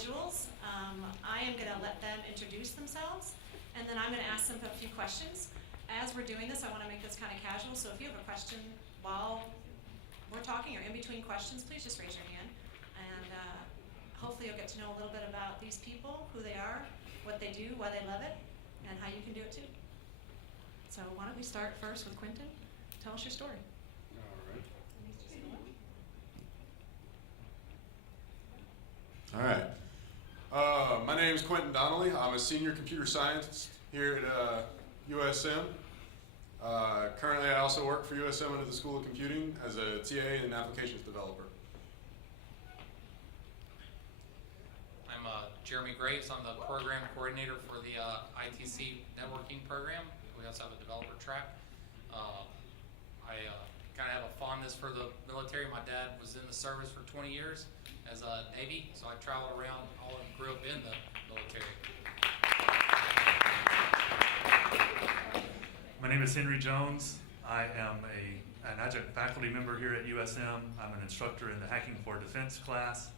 individuals. I am going to let them introduce themselves, and then I'm going to ask them a few questions. As we're doing this, I want to make this kind of casual, so if you have a question while we're talking or in between questions, please just raise your hand. And hopefully you'll get to know a little bit about these people, who they are, what they do, why they love it, and how you can do it too. So why don't we start first with Quentin? Tell us your story. All right. My name is Quentin Donnelly. I'm a senior computer scientist here at USM. Currently, I also work for USM under the School of Computing as a TA and applications developer. I'm Jeremy Graves. I'm the program coordinator for the ITC networking program. We also have a developer track. I kind of have a fondness for the military. My dad was in the service for 20 years as a Navy, so I traveled around all and grew up in the military. My name is Henry Jones. I am an adjunct faculty member here at USM. I'm an instructor in the Hacking for Defense class,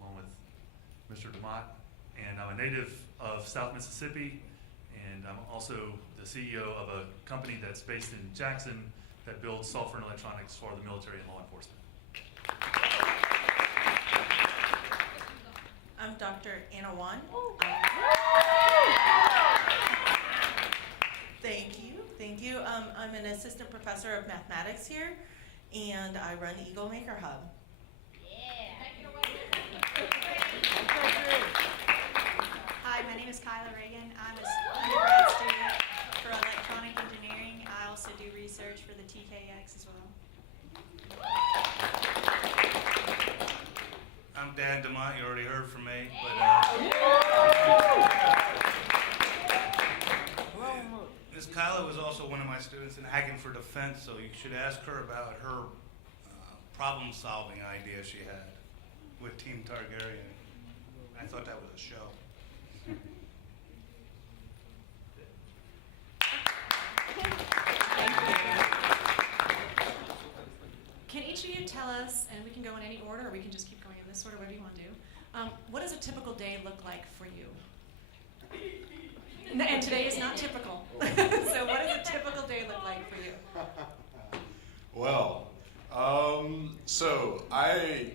along with Mr. DeMott. And I'm a native of South Mississippi, and I'm also the CEO of a company that's based in Jackson that builds software and electronics for the military and law enforcement. I'm Dr. Anna Wan. Thank you. I'm an assistant professor of mathematics here, and I run Eagle Maker Hub. Hi, my name is Kyla Reagan. I'm an undergrad student for electronic engineering. I also do research for the TKX as well. I'm Dan DeMott. You already heard from me, but Ms. Kyla was also one of my students in Hacking for Defense, so you should ask her about her problem-solving idea she had with Team Targaryen. I thought that was a show. Can each of you tell us, and we can go in any order, or we can just keep going in this order, whatever you want to do. What does a typical day look like for you? And today is not typical. So what does a typical day look like for you? Well, so I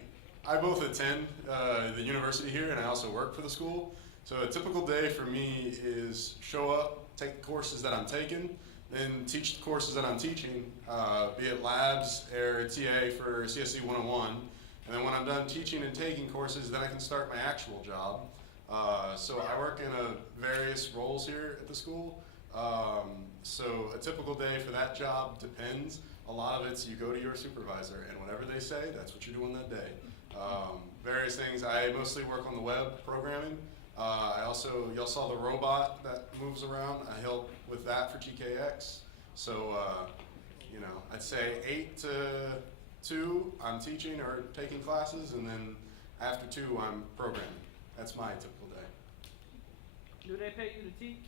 both attend the university here, and I also work for the school. So a typical day for me is show up, take the courses that I'm taking, then teach the courses that I'm teaching, be it labs or TA for CSE 101. And then when I'm done teaching and taking courses, then I can start my actual job. So I work in various roles here at the school. So a typical day for that job depends. A lot of it's you go to your supervisor, and whatever they say, that's what you're doing that day. Various things. I mostly work on the web programming. Y'all saw the robot that moves around. I help with that for TKX. So, I'd say 8 to 2, I'm teaching or taking classes, and then after 2, I'm programming. That's my typical day. Do they pay you to teach?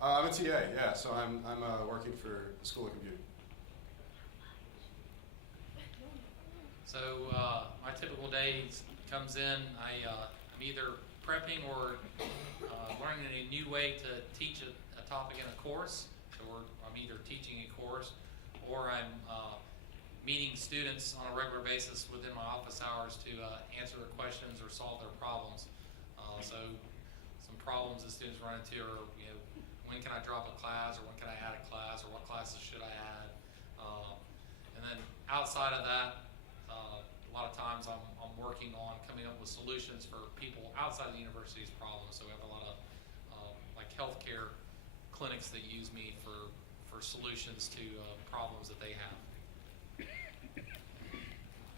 I'm a TA, yeah. So I'm working for the School of Computing. So my typical day comes in, I'm either prepping or learning a new way to teach a topic in a course. So I'm either teaching a course or I'm meeting students on a regular basis within my office hours to answer their questions or solve their problems. So some problems that students run into are, when can I drop a class, or when can I add a class, or what classes should I add? And then outside of that, a lot of times I'm working on coming up with solutions for people outside the university's problems. So we have a lot of like healthcare clinics that use me for solutions to problems that they have.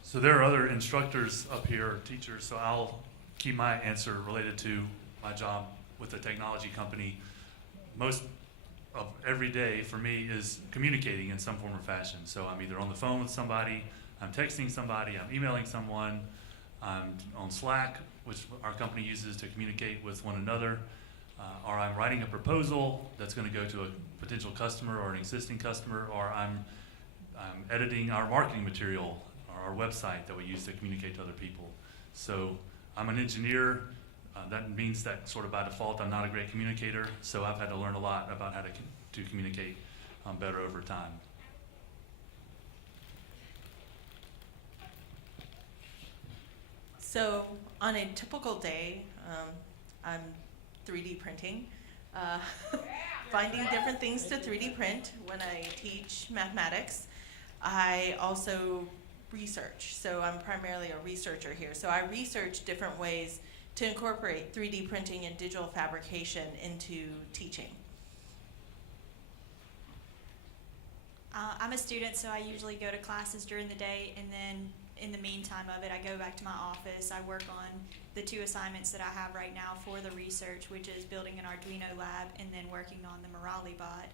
So there are other instructors up here, teachers, so I'll keep my answer related to my job with a technology company. Most of every day for me is communicating in some form or fashion. So I'm either on the phone with somebody, I'm texting somebody, I'm emailing someone, I'm on Slack, which our company uses to communicate with one another, or I'm writing a proposal that's going to go to a potential customer or an existing customer, or I'm editing our marketing material or our website that we use to communicate to other people. So I'm an engineer. That means that sort of by default I'm not a great communicator, so I've had to learn a lot about how to communicate better over time. So on a typical day, I'm 3D printing, finding different things to 3D print when I teach mathematics. I also research, so I'm primarily a researcher here. So I research different ways to incorporate 3D printing and digital fabrication into teaching. I'm a student, so I usually go to classes during the day, and then in the meantime of it, I go back to my office. I work on the 2 assignments that I have right now for the research, which is building an Arduino lab and then working on the Morale bot.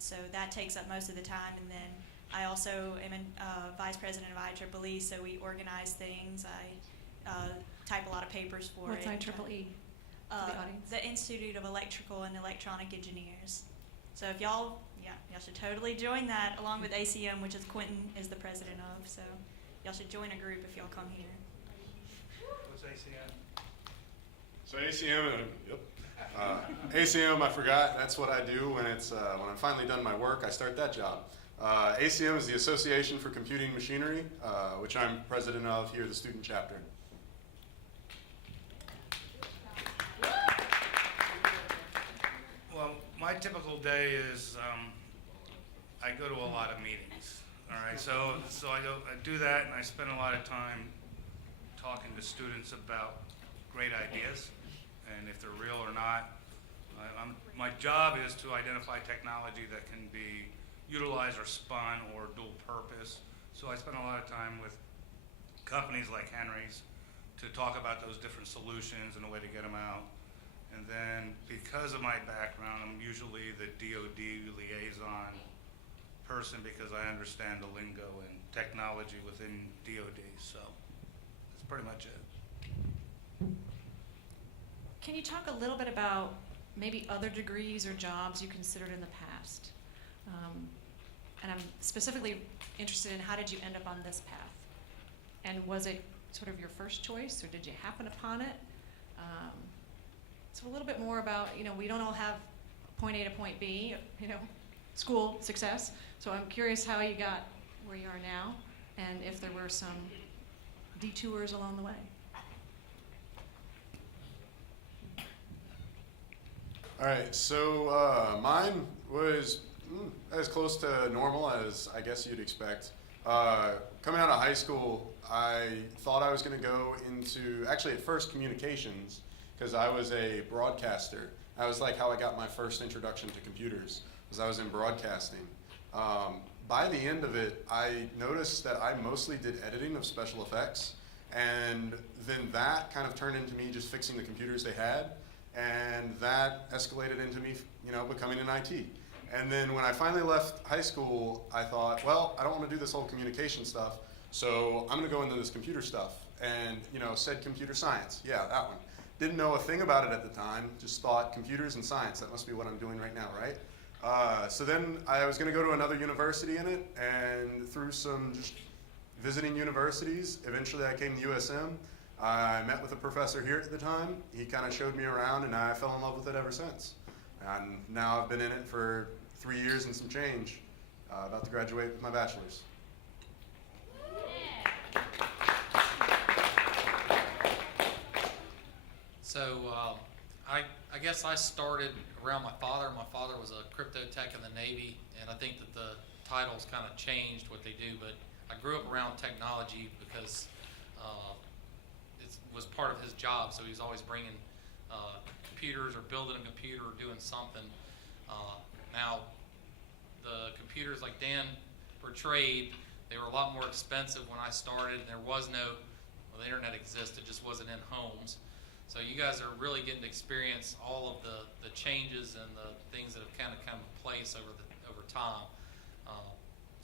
So that takes up most of the time, and then I also am a vice president of IEEE, so we organize things. I type a lot to for What's it. IEEE for the audience? The Institute of Electrical and Electronic Engineers. So if y'all should totally join that, along with ACM, which is Quentin is the president of. So y'all should join a group if y'all come here. What's ACM? So ACM, ACM, I forgot. That's what I do when it's when I'm finally done my work. I start that job. ACM is the Association for Computing Machinery, which I'm president of here, the student chapter. Well, my typical day is I go to a lot of meetings. All right, so I do that, and I spend a lot of time talking to students about great ideas, and if they're real or not. My job is to identify technology that can be utilized or spun or dual purpose. So I spend a lot of time with companies like Henry's to talk about those different solutions and a way to get them out. And then because of my background, I'm usually the DoD liaison person because I understand the lingo and technology within DoD. So that's pretty much it. Can you talk a little bit about maybe other degrees or jobs you considered in the past? And I'm specifically interested in how did you end up on this path? And was it sort of your first choice, or did you happen upon it? So a little bit more about, we don't all have point A to point B, school success. So I'm curious how you got where you are now, and if there were some detours along the way. All right, so mine was as close to normal as I guess you'd expect. Coming out of high school, I thought I was going to go into, actually at first, communications, because I was a broadcaster. That was like how I got my first introduction to computers, was I was in broadcasting. By the end of it, I noticed that I mostly did editing of special effects, and then that kind of turned into me just fixing the computers they had, and that escalated into me, becoming an IT. And then when I finally left high school, I thought, well, I don't want to do this whole communication stuff, so I'm going to go into this computer stuff. And, said computer science. Yeah, that one. Didn't know a thing about it at the time, just thought computers and science, that must be what I'm doing right now, right? So then I was going to go to another university in it, and through some just visiting universities, eventually I came to USM. I met with a professor here at the time. He kind of showed me around, and I fell in love with it ever since. And now I've been in it for 3 years and some change, about to graduate with my bachelor's. So I guess I started around my father. My father was a crypto tech in the Navy, and I think that the titles kind of changed what they do, but I grew up around technology because it was part of his job, so he was always bringing computers or building a computer or doing something. Now, the computers, like Dan portrayed, they were a lot more expensive when I started, and there was no, well, the internet existed, just wasn't in homes. So you guys are really getting to experience all of the changes and the things that have kind of come in place over time.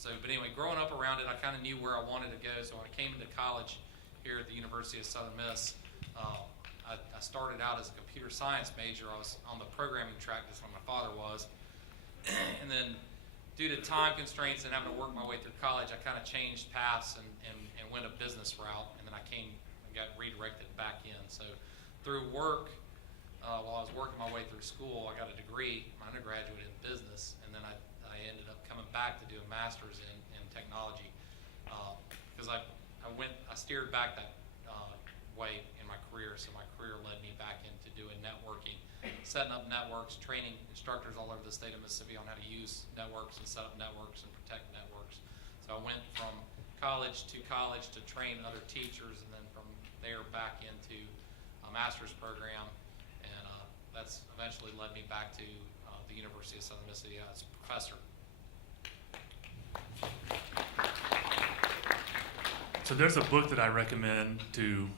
But anyway, growing up around it, I kind of knew where I wanted to go. So when I came into college here at the University of Southern Miss, I started out as a computer science major. I was on the programming track, just like my father was. And then due to time constraints and having to work my way through college, I kind of changed paths and went a business route. And then I got redirected back in. So through work, while I was working my way through school, I got a degree, my undergraduate in business, and then I ended up coming back to do a master's in technology. Because I steered back that way in my career, so my career led me back into doing networking, setting up networks, training instructors all over the state of Mississippi on how to use networks and set up networks and protect networks. So I went from college to train other teachers, and then from there back into a master's program, and that's eventually led me back to the University of Southern Mississippi as a professor. So there's a book that I recommend to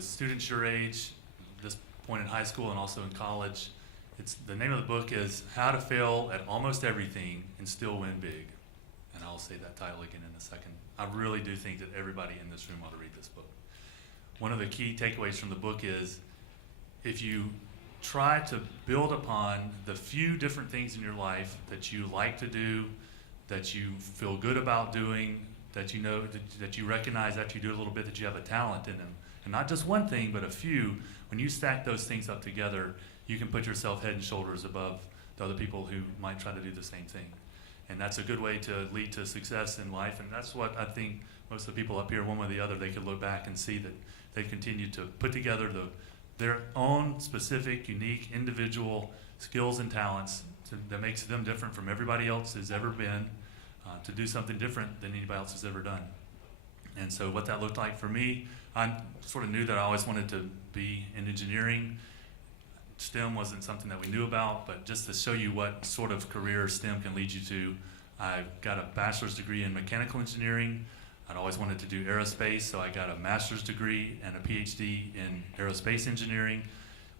students your age, this point in high school and also in college. The name of the book is How to Fail at Almost Everything and Still Win Big. And I'll say that title again in a second. I really do think that everybody in this room ought to read this book. One of the key takeaways from the book is if you try to build upon the few different things in your life that you like to do, that you feel good about doing, that you know, that you recognize after you do it a little bit that you have a talent in them. And not just one thing, but a few. When you stack those things up together, you can put yourself head and shoulders above the other people who might try to do the same thing. And that's a good way to lead to success in life. And that's what I think most of the people up here, one way or the other, they could look back and see that they continue to put together their own specific, unique, individual skills and talents that makes them different from everybody else has ever been, to do something different than anybody else has ever done. And so what that looked like for me, I sort of knew that I always wanted to be in engineering. STEM wasn't something that we knew about, but just to show you what sort of career STEM can lead you to, I got a bachelor's degree in mechanical engineering. I'd always wanted to do aerospace, so I got a master's degree and a PhD in aerospace engineering.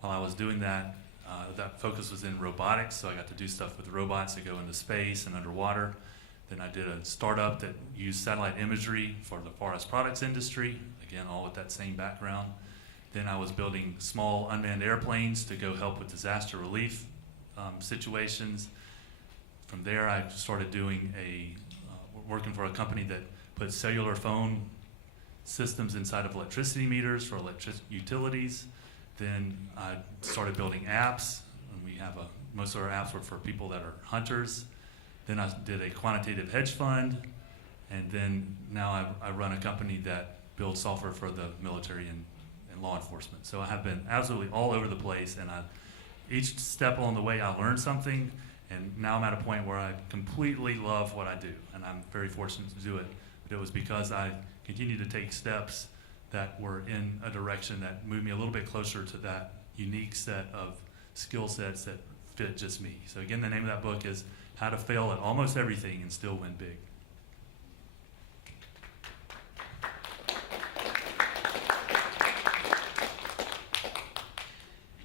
While I was doing that, that focus was in robotics, so I got to do stuff with robots that go into space and underwater. Then I did a startup that used satellite imagery for the forest products industry, again, all with that same background. Then I was building small unmanned airplanes to go help with disaster relief situations. From there, I started doing working for a company that put cellular phone systems inside of electricity meters for electric utilities. Then I started building apps, and we have most of our apps were for people that are hunters. Then I did a quantitative hedge fund, and then now I run a company that builds software for the military and law enforcement. So I have been absolutely all over the place, and each step along the way I learned something, and now I'm at a point where I completely love what I do, and I'm very fortunate to do it. But it was because I continued to take steps that were in a direction that moved me a little bit closer to that unique set of skill sets that fit just me. So again, the name of that book is How to Fail at Almost Everything and Still Win Big.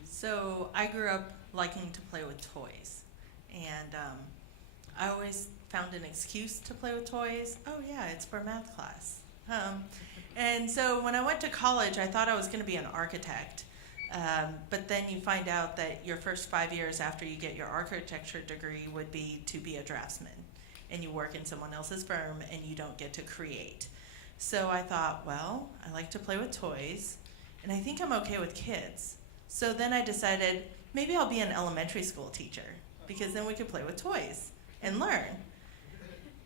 So I grew up liking to play with toys, and I always found an excuse to play with toys. Oh yeah, it's for math class. And so when I went to college, I thought I was going to be an architect. But then you find out that your first 5 years after you get your architecture degree would be to be a draftsman. And you work in someone else's firm and you don't get to create. So I thought, well, I like to play with toys, and I think I'm okay with kids. So then I decided maybe I'll be an elementary school teacher, because then we could play with toys and learn.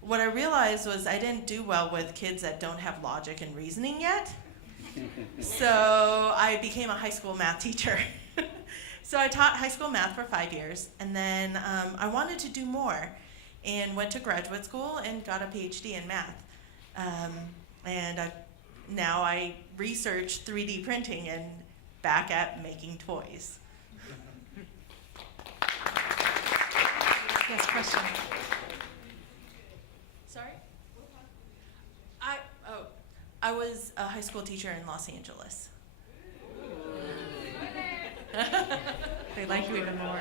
What I realized was I didn't do well with kids that don't have logic and reasoning yet. So I became a high school math teacher. So I taught high school math for 5 years, and then I wanted to do more and went to graduate school and got a PhD in math. Now I research 3D printing and back at making toys. Yes, question. Sorry? I was a high school teacher in Los Angeles. They like you even more.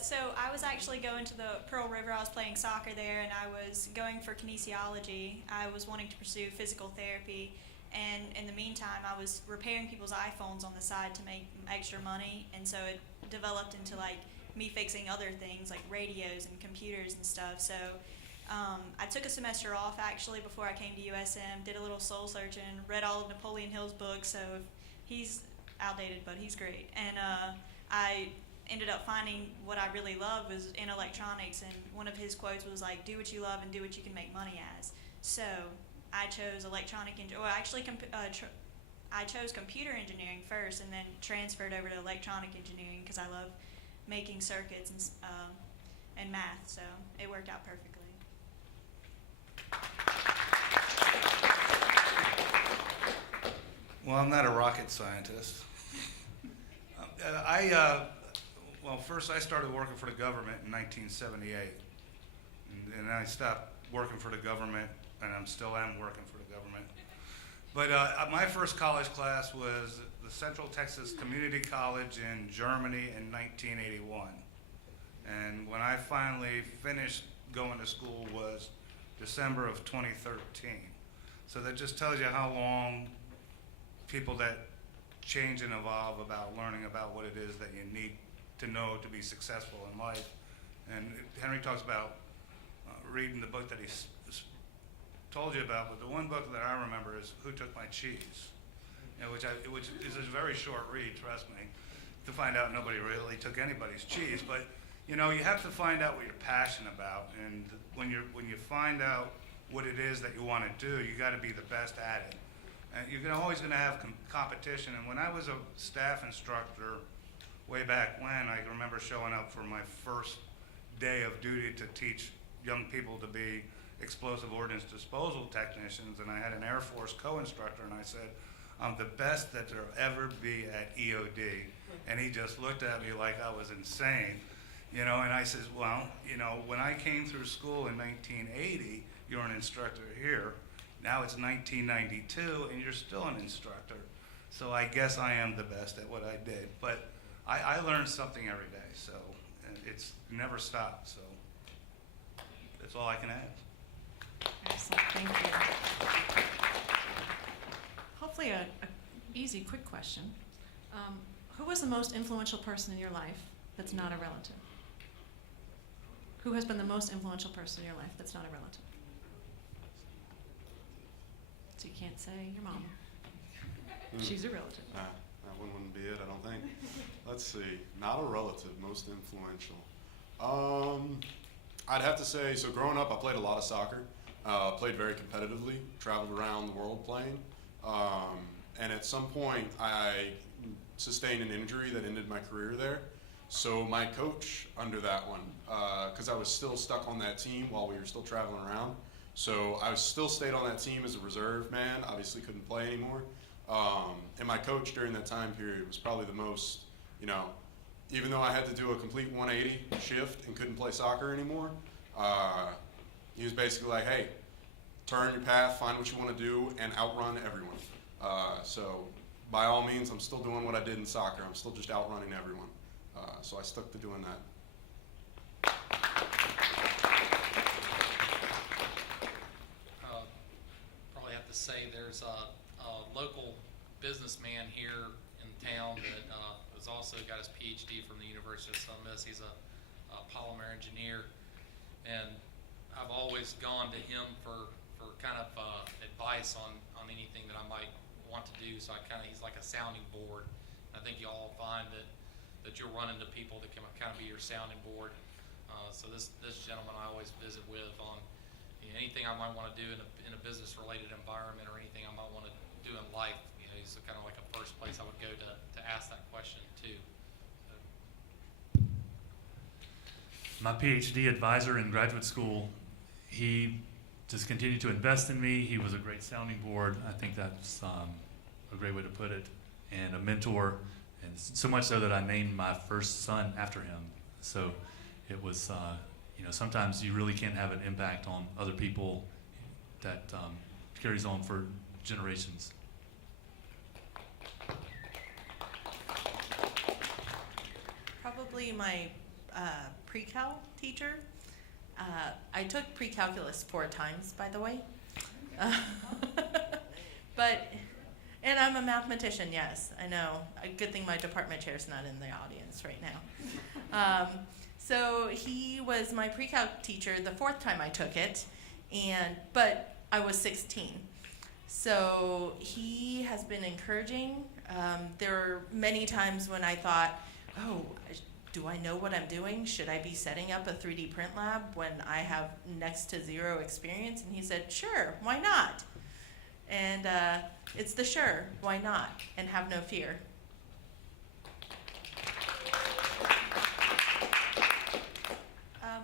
So I was actually going to the Pearl River. I was playing soccer there, and I was going for kinesiology. I was wanting to pursue physical therapy, and in the meantime, I was repairing people's iPhones on the side to make extra money, and so it developed into like me fixing other things like radios and computers and stuff. So I took a semester off actually before I came to USM, did a little soul searching, read all of Napoleon Hill's books, so he's outdated, but he's great. And I ended up finding what I really love was in electronics, and one of his quotes was like, do what you love and do what you can make money as. So I chose I chose computer engineering first and then transferred over to electronic engineering because I love making circuits and math, so it worked out perfectly. Well, I'm not a rocket scientist. Well, first I started working for the government in 1978, and then I stopped working for the government, and I still am working for the government. But my first college class was the Central Texas Community College in Germany in 1981. And when I finally finished going to school was December of 2013. So that just tells you how long people that change and evolve about learning about what it is that you need to know to be successful in life. And Henry talks about reading the book that he told you about, but the one book that I remember is Who Took My Cheese, which is a very short read, trust me, to find out nobody really took anybody's cheese. But you know, you have to find out what you're passionate about, and when you find out what it is that you want to do, you got to be the best at it. And you're always going to have competition. And when I was a staff instructor way back when, I remember showing up for my first day of duty to teach young people to be explosive ordnance disposal technicians, and I had an Air Force co-instructor, and I said, I'm the best that there'll ever be at EOD. And he just looked at me like I was insane. You know, and I says, well, you know, when I came through school in 1980, you're an instructor here. Now it's 1992, and you're still an instructor. So I guess I am the best at what I did. But I learn something every day, so and it's never stopped. So that's all I can add. Excellent, thank you. Hopefully a easy, quick question. Who was the most influential person in your life that's not a relative? Who has been the most influential person in your life that's not a relative? So you can't say your mom. She's a relative. That one wouldn't be it, I don't think. Let's see, not a relative, most influential. I'd have to say, so growing up, I played a lot of soccer. Played very competitively, traveled around the world playing. And at some point, I sustained an injury that ended my career there. So my coach under that one, because I was still stuck on that team while we were still traveling around. So I still stayed on that team as a reserve man, obviously couldn't play anymore. And my coach during that time period was probably the most, you know, even though I had to do a complete 180 shift and couldn't play soccer anymore, he was basically like, hey, turn your path, find what you want to do, and outrun everyone. So by all means, I'm still doing what I did in soccer. I'm still just outrunning everyone. So I stuck to doing that. Probably have to say there's a local businessman here in town that has also got his PhD from the University of Southern Miss. He's a polymer engineer, and I've always gone to him for kind of advice on anything that I might want to do. So he's like a sounding board. I think you all find that you'll run into people that can kind of be your sounding board. So this gentleman I always visit with on anything I might want to do in a business related environment or anything I might want to do in life. You know, he's kind of like a first place I would go to ask that question too. So. My PhD advisor in graduate school, he just continued to invest in me. He was a great sounding board. I think that's a great way to put it, and a mentor, and so much so that I named my first son after him. So it was, you know, sometimes you really can't have an impact on other people that carries on for generations. Probably my pre-cal teacher. I took pre-calculus 4 times, by the way. And I'm a mathematician, yes, I know. A good thing my department chair's not in the audience right now. So he was my pre-calc teacher the 4th time I took it, but I was 16. So he has been encouraging. There were many times when I thought, oh, do I know what I'm doing? Should I be setting up a 3D print lab when I have next to zero experience? And he said, sure, why not? And it's the sure, why not? And have no fear.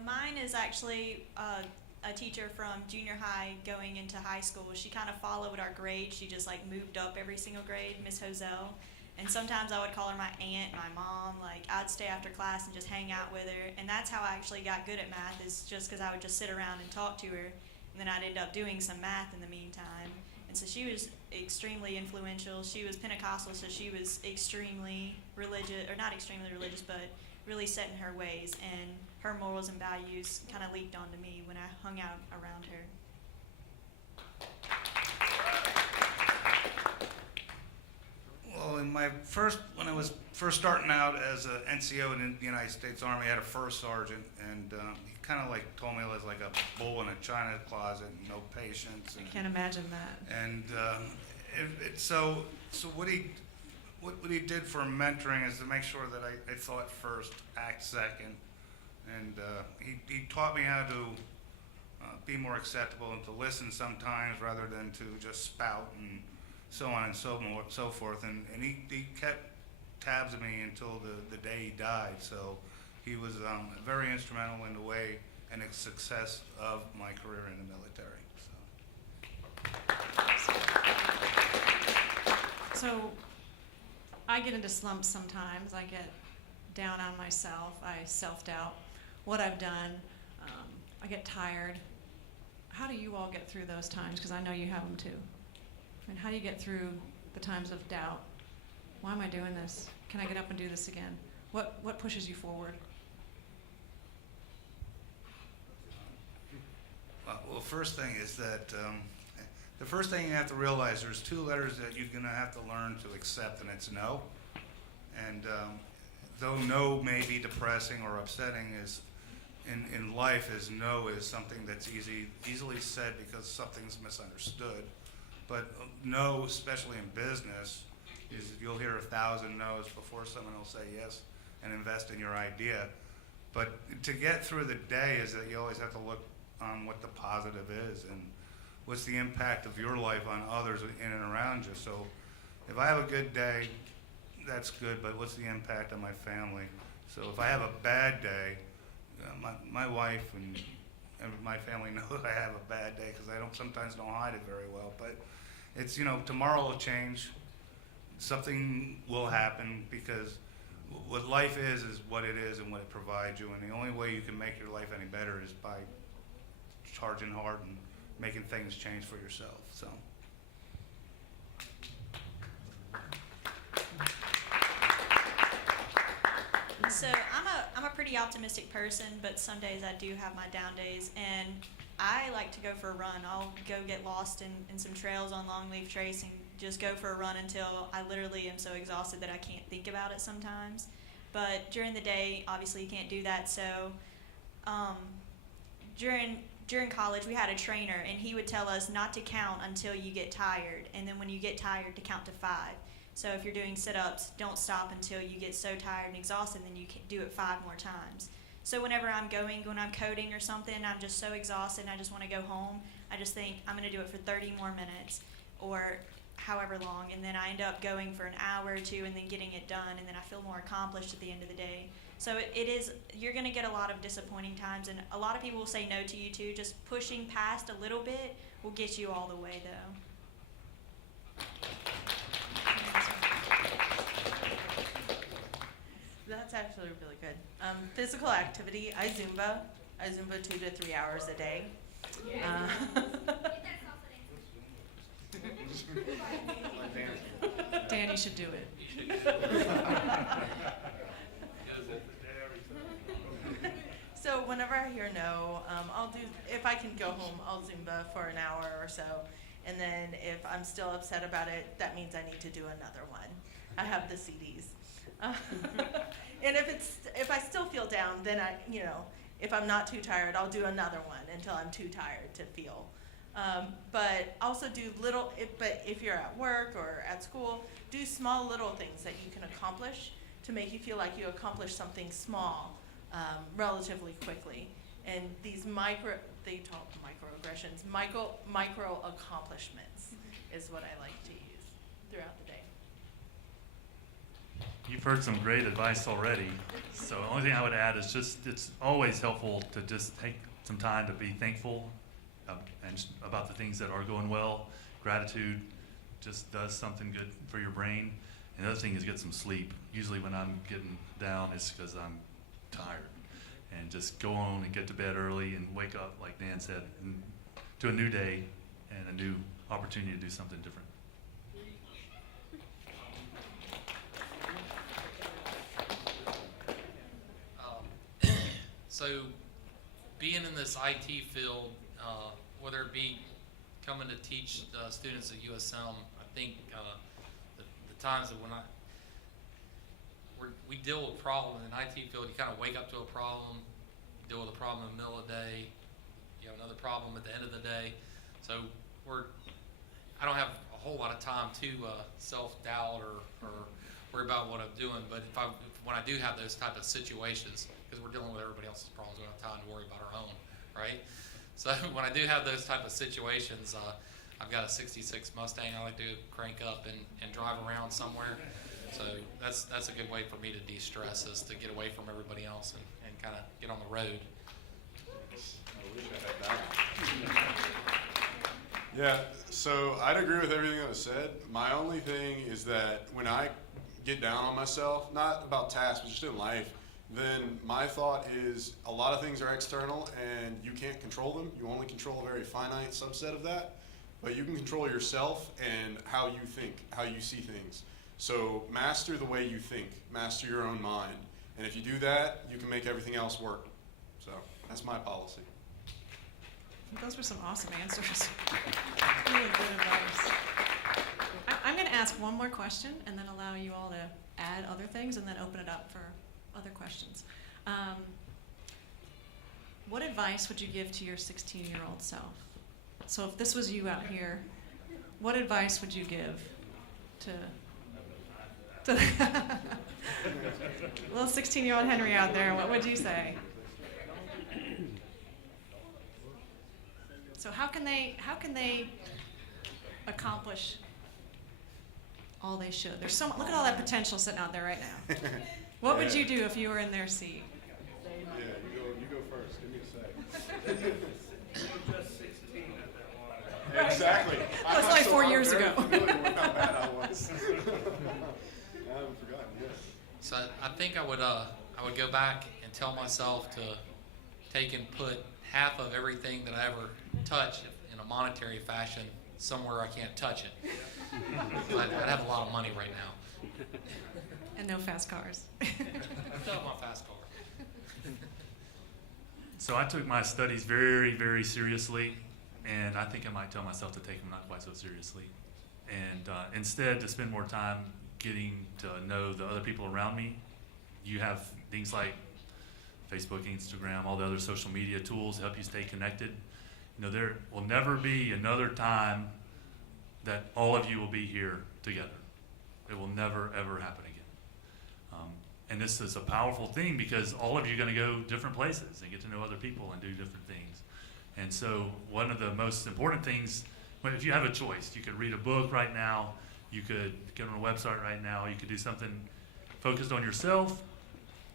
Mine is actually a teacher from junior high going into high school. She kind of followed our grade. She just like moved up every single grade, Miss Hosel. And sometimes I would call her my aunt, my mom. Like I'd stay after class and just hang out with her. And that's how I actually got good at math, is just because I would just sit around and talk to her. And then I'd end up doing some math in the meantime. And so she was extremely influential. She was Pentecostal, so she was extremely religious, or not extremely religious, but really set in her ways. And her morals and values kind of leaked onto me when I hung out around her. Well, when I was first starting out as an NCO in the United States Army, I had a first sergeant, and he kind of like told me I was like a bull in a china closet, and no patience. I can't imagine that. And so what he did for mentoring is to make sure that I thought first, act second, and he taught me how to be more acceptable and to listen sometimes rather than to just spout and so on and so forth. And he kept tabs of me until the day he died. So he was very instrumental in the way and the success of my career in the military. So I get into slumps sometimes. I get down on myself. I self-doubt what I've done. I get tired. How do you all get through those times? Because I know you have them too. And how do you get through the times of doubt? Why am I doing this? Can I get up and do this again? What pushes you forward? Well, first thing is that the first thing you have to realize, there's 2 letters that you're going to have to learn to accept, and it's no. And though no may be depressing or upsetting, is in life, as no is something that's easily said because something's misunderstood. But no, especially in business, is you'll hear 1,000 no's before someone will say yes and invest in your idea. But to get through the day is that you always have to look on what the positive is and what's the impact of your life on others in and around you. So if I have a good day, that's good, but what's the impact on my family? So if I have a bad day, my wife and my family know that I have a bad day because I sometimes don't hide it very well. But it's, tomorrow will change. Something will happen, because what life is what it is and what it provides you. And the only way you can make your life any better is by charging hard and making things change for yourself. So. So I'm a pretty optimistic person, but some days I do have my down days, and I like to go for a run. I'll go get lost in some trails on Longleaf Trace and just go for a run until I literally am so exhausted that I can't think about it sometimes. But during the day, obviously you can't do that. So during college, we had a trainer, and he would tell us not to count until you get tired, and then when you get tired, to count to 5. So if you're doing sit-ups, don't stop until you get so tired and exhausted, then you can do it 5 more times. So whenever I'm coding or something, I'm just so exhausted and I just want to go home, I just think I'm going to do it for 30 more minutes or however long, and then I end up going for an hour or 2 and then getting it done, and then I feel more accomplished at the end of the day. So you're going to get a lot of disappointing times, and a lot of people will say no to you too. Just pushing past a little bit will get you all the way though. That's actually really good. Physical activity, I Zumba 2 to 3 hours a day. Danny should do it. So whenever I hear no, I'll do, if I can go home, I'll Zumba for an hour or so. And then if I'm still upset about it, that means I need to do another one. I have the CDs. And if I still feel down, then if I'm not too tired, I'll do another one until I'm too tired to feel. But also do but if you're at work or at school, do small little things that you can accomplish to make you feel like you accomplished something small relatively quickly. And these they talk microaggressions, micro accomplishments is what I like to use throughout the day. You've heard some great advice already. So the only thing I would add is just it's always helpful to just take some time to be thankful and about the things that are going well. Gratitude just does something good for your brain. And the other thing is get some sleep. Usually when I'm getting down, it's because I'm tired. And just go on and get to bed early and wake up, like Dan said, and to a new day and a new opportunity to do something different. So being in this IT field, whether it be coming to teach students at USM, I think the times that we deal with problems in the IT field, you kind of wake up to a problem, deal with a problem in the middle of the day, you have another problem at the end of the day. So I don't have a whole lot of time to self-doubt or worry about what I'm doing, but when I do have those type of situations, because we're dealing with everybody else's problems, we don't have time to worry about our own, right? So when I do have those type of situations, I've got a 66 Mustang I like to crank up and drive around somewhere. So that's a good way for me to de-stress, is to get away from everybody else and kind of get on the road. Yeah, so I'd agree with everything that was said. My only thing is that when I get down on myself, not about tasks, but just in life, then my thought is a lot of things are external and you can't control them. You only control a very finite subset of that, but you can control yourself and how you think, how you see things. So master the way you think, master your own mind. And if you do that, you can make everything else work. So that's my policy. Those were some awesome answers. Really good advice. I'm going to ask one more question and then allow you all to add other things and then open it up for other questions. What advice would you give to your 16-year-old self? So if this was you out here, what advice would you give to little 16-year-old Henry out there? What would you say? So how can they accomplish all they should? There's so much, look at all that potential sitting out there right now. What would you do if you were in their seat? Yeah, you go first. Give me a sec. You're just 16 at that one. Exactly. That's like 4 years ago. I'm familiar with how bad I was. I haven't forgotten yet. So I think I would go back and tell myself to take and put half of everything that I ever touch in a monetary fashion somewhere I can't touch it. I'd have a lot of money right now. And no fast cars. I still have my fast car. So I took my studies very, very seriously, and I think I might tell myself to take them not quite so seriously. And instead to spend more time getting to know the other people around me. You have things like Facebook, Instagram, all the other social media tools help you stay connected. You know, there will never be another time that all of you will be here together. It will never, ever happen again. And this is a powerful thing because all of you are going to go different places and get to know other people and do different things. And so one of the most important things, if you have a choice, you could read a book right now, you could get on a website right now, you could do something focused on yourself,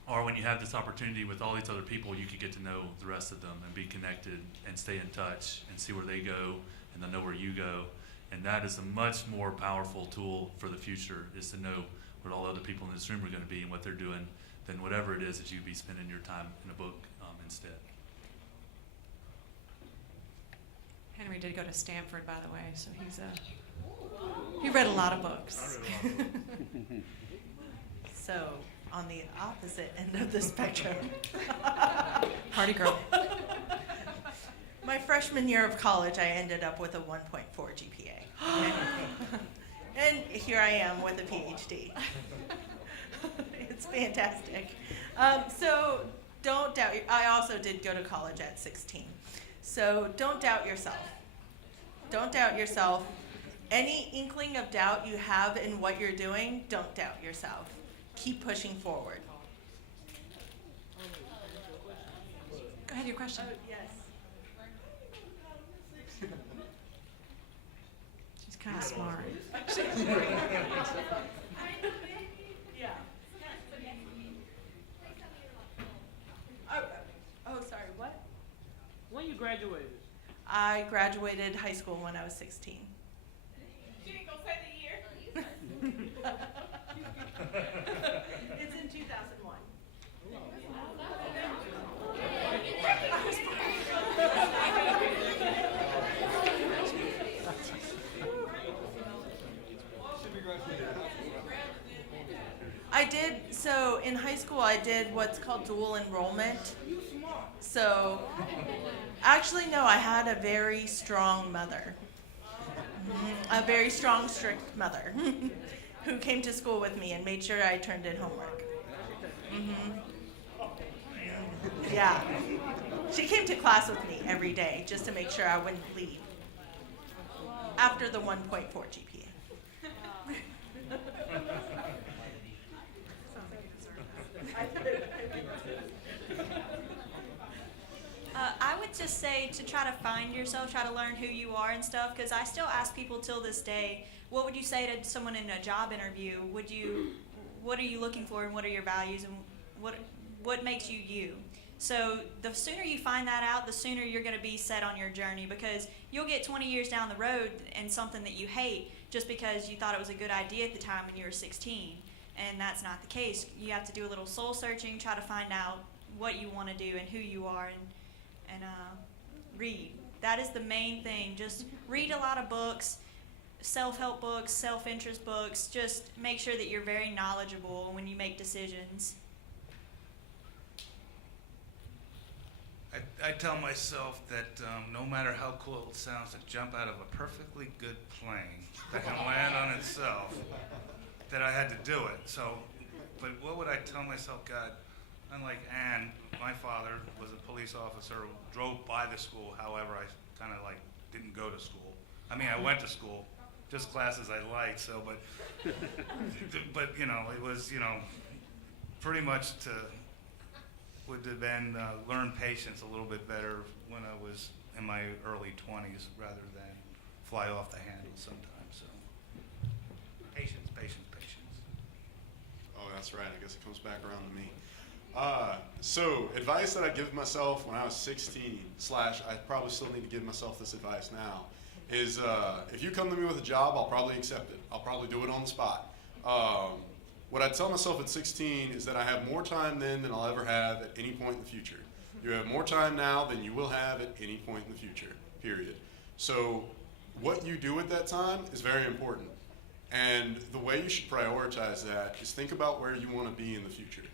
or when you have this opportunity with all these other people, you could get to know the rest of them and be connected and stay in touch and see where they go and then know where you go. And that is a much more powerful tool for the future, is to know what all other people in this room are going to be and what they're doing than whatever it is that you'd be spending your time in a book instead. Henry did go to Stanford, by the way, so he read a lot of books. So on the opposite end of the spectrum. Party girl. My freshman year of college, I ended up with a 1.4 GPA. And here I am with a PhD. It's fantastic. So don't doubt. I also did go to college at 16. So don't doubt yourself. Don't doubt yourself. Any inkling of doubt you have in what you're doing, don't doubt yourself. Keep pushing forward. Go ahead, your question. Yes. She's kind of smart. Yeah. Oh, sorry, what? When you graduated? I graduated high school when I was 16. She didn't go say the year. It's in 2001. I did, so in high school I did what's called dual enrollment. So, actually no, I had a very strong mother. A very strong, strict mother who came to school with me and made sure I turned in homework. Yeah. She came to class with me every day just to make sure I wouldn't leave after the 1.4 GPA. I would just say to try to find yourself, try to learn who you are and stuff, because I still ask people till this day, what would you say to someone in a job interview? What are you looking for and what are your values and what makes you you? So the sooner you find that out, the sooner you're going to be set on your journey, because you'll get 20 years down the road and something that you hate just because you thought it was a good idea at the time when you were 16. And that's not the case. You have to do a little soul searching, try to find out what you want to do and who you are, and read. That is the main thing. Just read a lot of books, self-help books, self-interest books. Just make sure that you're very knowledgeable when you make decisions. I tell myself that no matter how cool it sounds to jump out of a perfectly good plane that can land on itself, that I had to do it. So, but what would I tell myself? God, unlike Ann, my father was a police officer who drove by the school. However, I kind of like didn't go to school. I mean, I went to school, just classes I liked. So, but you know, it was pretty much would have been learn patience a little bit better when I was in my early 20s rather than fly off the handle sometimes. So, patience, patience, patience. Oh, that's right. I guess it comes back around to me. So, advice that I give myself when I was 16 / I probably still need to give myself this advice now, is if you come to me with a job, I'll probably accept it. I'll probably do it on the spot. What I tell myself at 16 is that I have more time then than I'll ever have at any point in the future. You have more time now than you will have at any point in the future, period. So what you do at that time is very important. And the way you should prioritize that is think about where you want to be in the future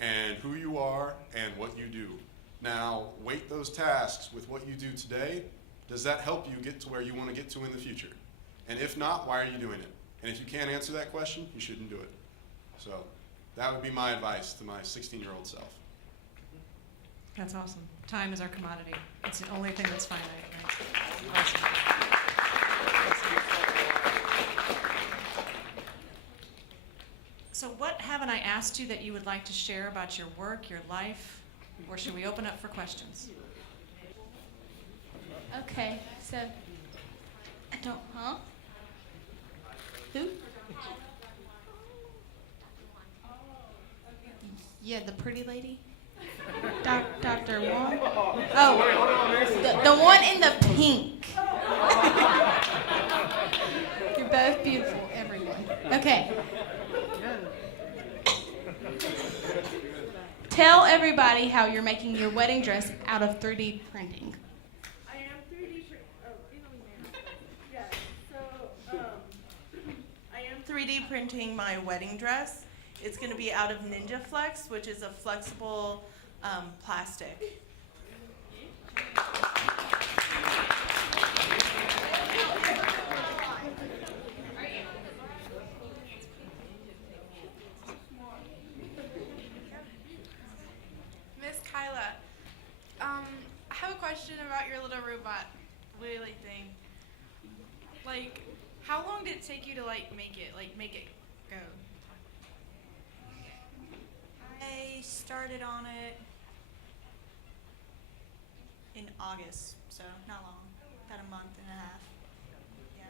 and who you are and what you do. Now, weight those tasks with what you do today. Does that help you get to where you want to get to in the future? And if not, why are you doing it? And if you can't answer that question, you shouldn't do it. So that would be my advice to my 16-year-old self. That's awesome. Time is our commodity. It's the only thing that's finite, right? Awesome. So what haven't I asked you that you would like to share about your work, your life, or should we open up for questions? Okay, so I don't, Who? Yeah, the pretty lady. Dr. Wong. Oh, the one in the pink. You're both beautiful, everyone. Okay. Tell everybody how you're making your wedding dress out of 3D printing. I am 3D yeah. So I am 3D printing my wedding dress. It's going to be out of Ninja Flex, which is a flexible plastic. the robot Lily thing. Like, how long did it take you to make it go? I started on it in August, so not long, about a month and a half. Yeah.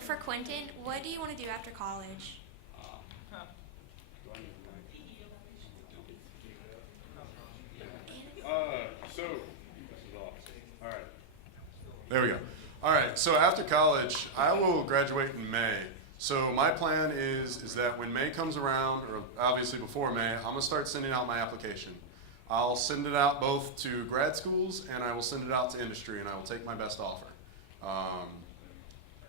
For Quentin, what do you want to do after college? So, all right. There we go. All right, so after college, I will graduate in May. So my plan is that when May comes around, or obviously before May, I'm gonna start sending out my application. I'll send it out both to grad schools and I will send it out to industry, and I will take my best offer.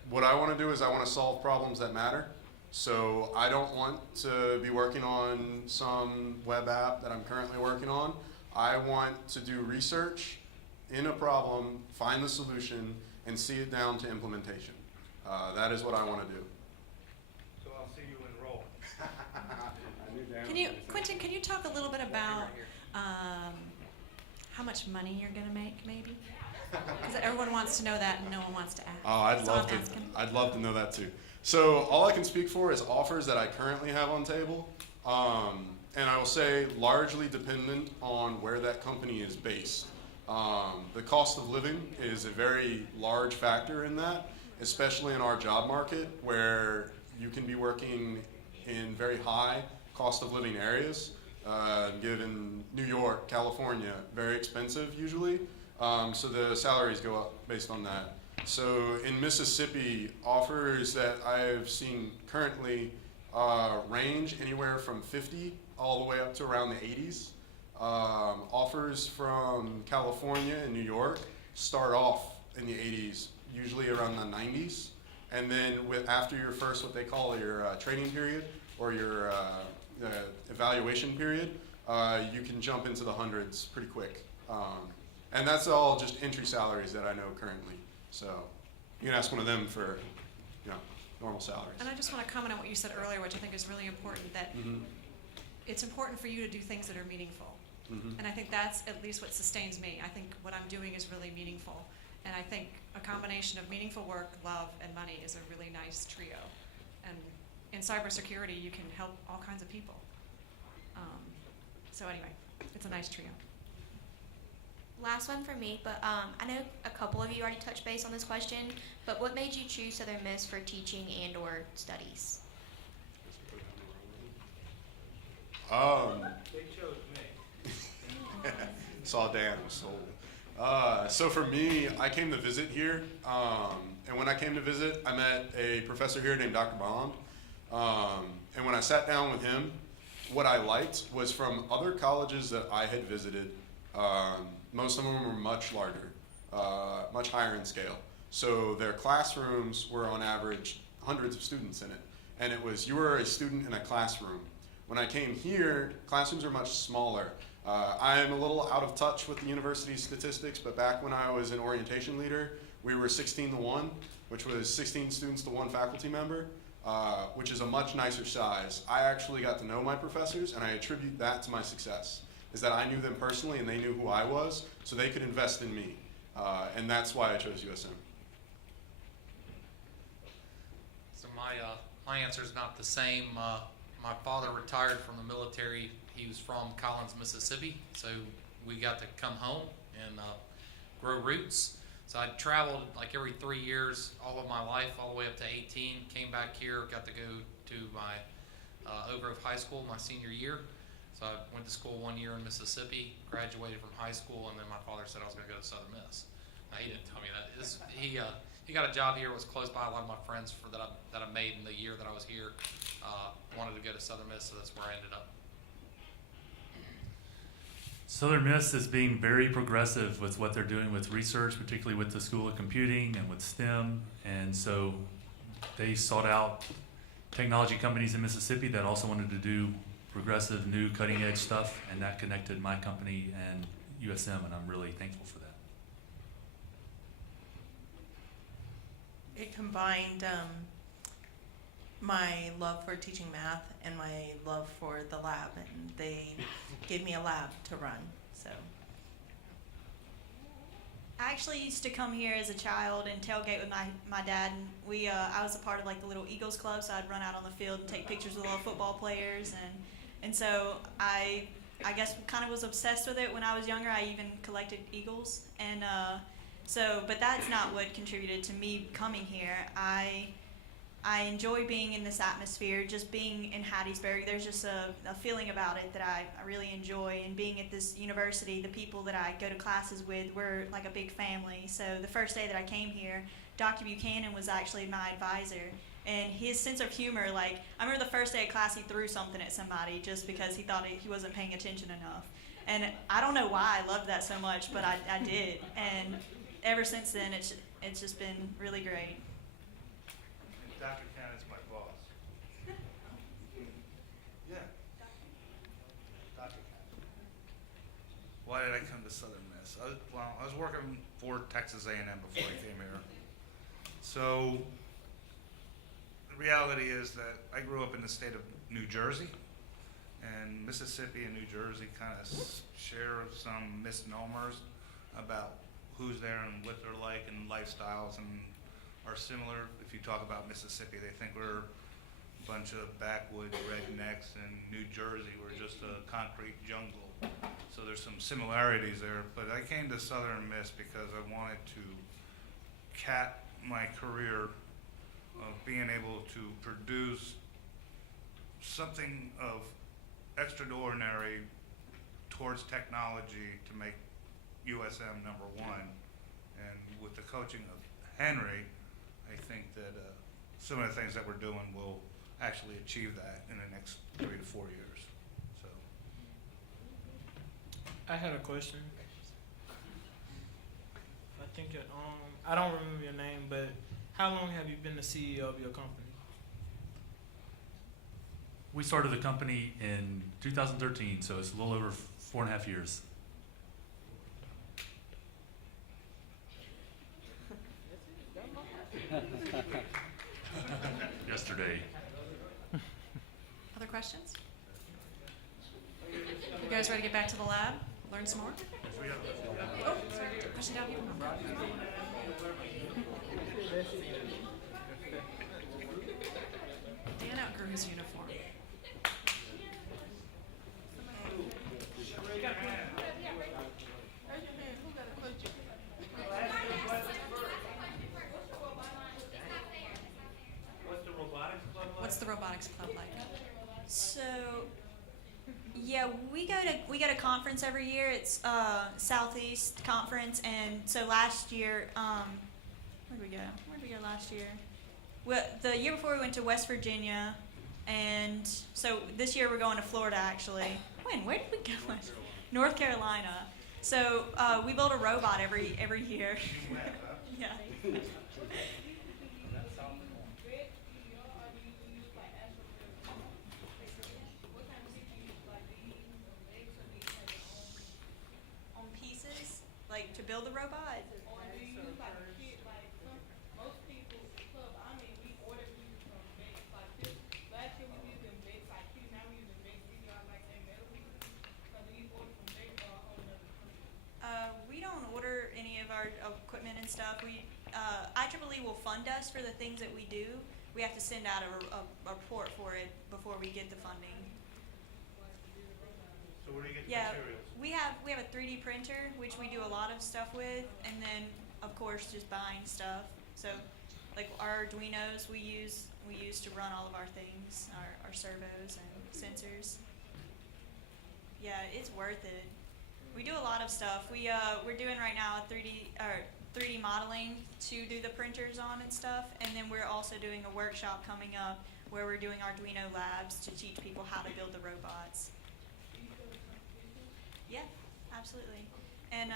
What I want to do is I want to solve problems that matter. So I don't want to be working on some web app that I'm currently working on. I want to do research in a problem, find the solution, and see it down to implementation. That is what I want to do. So I'll see you enroll. Quentin, can you talk a little bit about how much money you're going to make, maybe? Because everyone wants to know that and no one wants to ask. Oh, I'd So love I'm to. asking. I'd love to know that too. So all I can speak for is offers that I currently have on table, and I will say largely dependent on where that company is based. The cost of living is a very large factor in that, especially in our job market where you can be working in very high cost of living areas. Given New York, California, very expensive usually. So the salaries go up based on that. So in Mississippi, offers that I've seen currently range anywhere from 50 all the way up to around the 80s. Offers from California and New York start off in the 80s, usually around the 90s. And then after your first, what they call your training period or your evaluation period, you can jump into the hundreds pretty quick. And that's all just entry salaries that I know currently. So you can ask one of them for, normal salaries. And I just want to comment on what you said earlier, which I think is really important, that it's important for you to do things that are meaningful. And I think that's at least what sustains me. I think what I'm doing is really meaningful. And I think a combination of meaningful work, love, and money is a really nice trio. And in cybersecurity, you can help all kinds of people. So anyway, it's a nice trio. Last one for me, but I know a couple of you already touched base on this question, but what made you choose Southern Miss for teaching and or studies? They chose me. Saw Dan was sold. So for me, I came to visit here, and when I came to visit, I met a professor here named Dr. Bond. And when I sat down with him, what I liked was from other colleges that I had visited, most of them were much larger, much higher in scale. So their classrooms were on average hundreds of students in it. And it was, you were a student in a classroom. When I came here, classrooms are much smaller. I'm a little out of touch with the university statistics, but back when I was an orientation leader, we were 16 to 1, which was 16 students to 1 faculty member, which is a much nicer size. I actually got to know my professors, and I attribute that to my success, is that I knew them personally and they knew who I was, so they could invest in me. And that's why I chose USM. So my answer is not the same. My father retired from the military. He was from Collins, Mississippi, so we got to come home and grow roots. So I traveled like every 3 years, all of my life, all the way up to 18. Came back here, got to go to my Oak Grove High School my senior year. So I went to school 1 year in Mississippi, graduated from high school, and then my father said I was going to go to Southern Miss. Now, he didn't tell me that. He got a job here, was close by. A lot of my friends that I made in the year that I was here wanted to go to Southern Miss, so that's where I ended up. Southern Miss is being very progressive with what they're doing with research, particularly with the School of Computing and with STEM. And so they sought out technology companies in Mississippi that also wanted to do progressive, new, cutting-edge stuff, and that connected my company and USM, and I'm really thankful for that. It combined my love for teaching math and my love for the lab, and they gave me a lab to run. So I actually used to come here as a child and tailgate with my dad, and I was a part of like the little Eagles club, so I'd run out on the field and take pictures with all the football players, and so I guess kind of was obsessed with it when I was younger. I even collected Eagles, and but that's not what contributed to me coming here. I enjoy being in this atmosphere, just being in Hattiesburg. There's just a feeling about it that I really enjoy. And being at this university, the people that I go to classes with, we're like a big family. So the first day that I came here, Dr. Buchanan was actually my advisor. And his sense of humor, like, I remember the first day of class, he threw something at somebody just because he thought he wasn't paying attention enough. And I don't know why I loved that so much, but I did. And ever since then, it's just been really great. Dr. Cannon's my boss. Yeah. Dr. Cannon. Why did I come to Southern Miss? I was working for Texas A&M before I came here. So the reality is that I grew up in the state of New Jersey, and Mississippi and New Jersey kind of share some misnomers about who's there and what they're like and lifestyles, and are similar. If you talk about Mississippi, they think we're a bunch of backwoods rednecks, and New Jersey, we're just a concrete jungle. So there's some similarities there, but I came to Southern Miss because I wanted to cap my career of being able to produce something of extraordinary towards technology to make USM #1. And with the coaching of Henry, I think that some of the things that we're doing will actually achieve that in the next 3 to 4 years. So, I had a question. I think I don't remember your name, but how long have you been the CEO of your company? We started the company in 2013, so it's a little over 4.5 years. Yesterday. Other questions? You guys ready to get back to the lab? Learn some more? Oh, sorry. Question down here. Dan outgrew his uniform. What's the robotics club like? So, yeah, we go to conference every year. It's Southeast Conference, and so last year, where did we go? Where did we go last year? Well, the year before we went to West Virginia, and so this year we're going to Florida actually. Where did we go? North Carolina. So we build a robot every year. Yeah. On pieces, like to build the robot. We don't order any of our equipment and stuff. IEEE will fund us for the things that we do. We have to send out a report for it before we get the funding. so where do you get the Yeah, materials? we have a 3D printer, which we do a lot of stuff with, and then of course just buying stuff. So like our Arduinos we use to run all of our things, our servos and sensors. Yeah, it's worth it. We do a lot of stuff. We're doing right now 3D modeling to do the printers on and stuff, and then we're also doing a workshop coming up where we're doing Arduino labs to teach people how to build the robots. Yeah, absolutely. And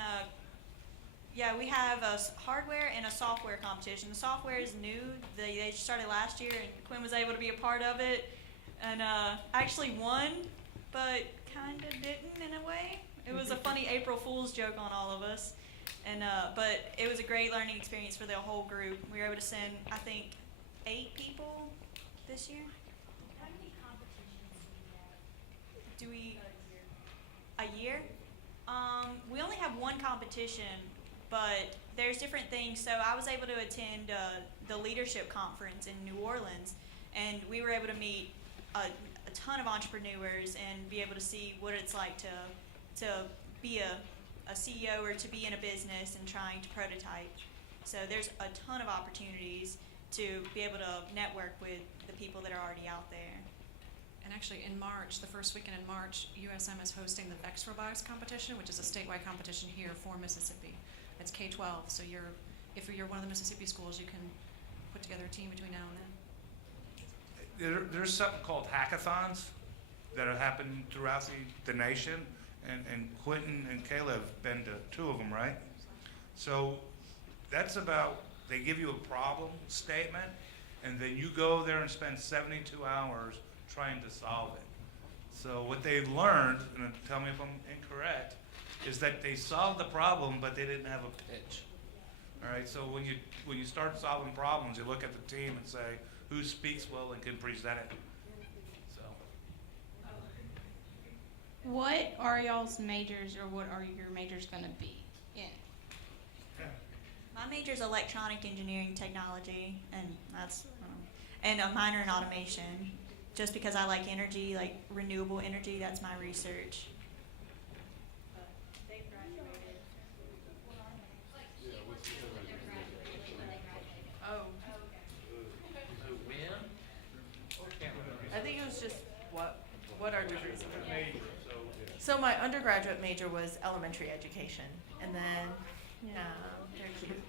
yeah, we have a hardware and a software competition. The software is new. They started last year, and Quinn was able to be a part of it, and actually won, but kind of didn't in a way. It was a funny April Fool's joke on all of us, and but it was a great learning experience for the whole group. We were able to send, I think, 8 people this year. Do we? A year? We only have one competition, but there's different things. So I was able to attend the leadership conference in New Orleans, and we were able to meet a ton of entrepreneurs and be able to see what it's like to be a CEO or to be in a business and trying to prototype. So there's a ton of opportunities to be able to network with the people that are already out there. And actually, in March, the first weekend in March, USM is hosting the VEX Robotics Competition, which is a statewide competition here for Mississippi. It's K-12, so if you're one of the Mississippi schools, you can put together a team between now and then. There's something called hackathons that have happened throughout the nation, and Quentin and Kayla have been to 2 of them, right? So that's about, they give you a problem statement, and then you go there and spend 72 hours trying to solve it. So what they've learned, and tell me if I'm incorrect, is that they solved the problem, but they didn't have a pitch. All right, so when you start solving problems, you look at the team and say, who speaks well and can present it? So. What are y'all's majors, or what are your majors going to be in? My major is electronic engineering technology, and that's and a minor in automation. Just because I like energy, like renewable energy, that's my research. Oh, I think it was just what our degrees were. So my undergraduate major was elementary education, and then, they're cute.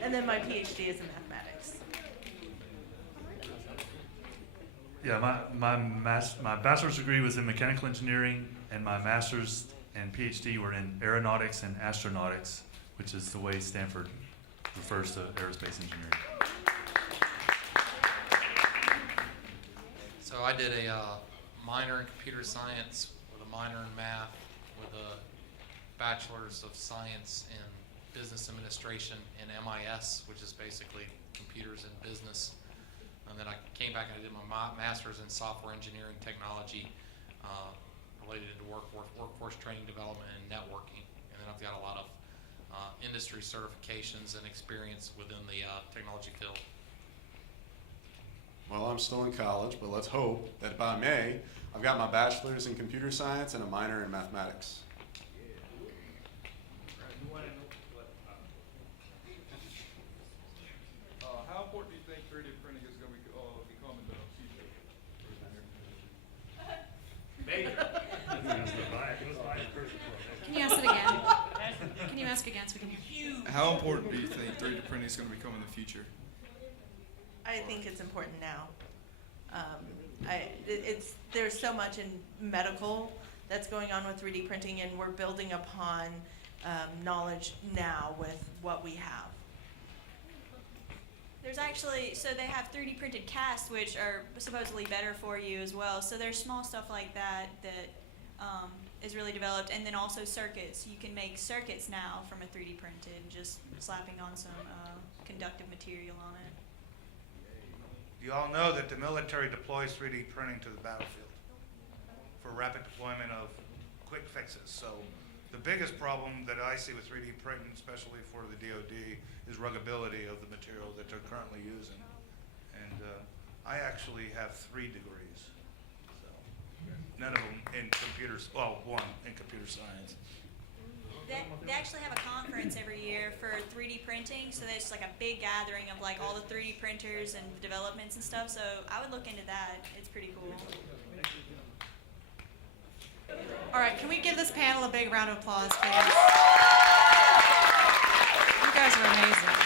And then my PhD is in mathematics. Yeah, my bachelor's degree was in mechanical engineering, and my master's and PhD were in aeronautics and astronautics, which is the way Stanford refers to aerospace engineering. So I did a minor in computer science with a minor in math with a bachelor's of science in business administration in MIS, which is basically computers and business. And then I came back and I did my master's in software engineering technology related to workforce training development and networking. And then I've got a lot of industry certifications and experience within the technology field. Well, I'm still in college, but let's hope that by May, I've got my bachelor's in computer science and a minor in mathematics. How important do you think 3D printing is going to become in the future? Can you ask it again? Can you ask again so we can hear? How important do you think 3D printing is going to become in the future? I think it's important now. There's so much in medical that's going on with 3D printing, and we're building upon knowledge now with what we have. There's actually, so they have 3D printed casts, which are supposedly better for you as well. So there's small stuff like that is really developed. And then also circuits. You can make circuits now from a 3D printed, just slapping on some conductive material on it. You all know that the military deploys 3D printing to the battlefield for rapid deployment of quick fixes. So the biggest problem that I see with 3D printing, especially for the DoD, is ruggability of the material that they're currently using. And I actually have 3 degrees. So none of them in computers, well, 1 in computer science. They actually have a conference every year for 3D printing, so there's like a big gathering of like all the 3D printers and developments and stuff, so I would look into that. It's pretty cool. All right, can we give this panel a big round of applause, please? You guys are amazing.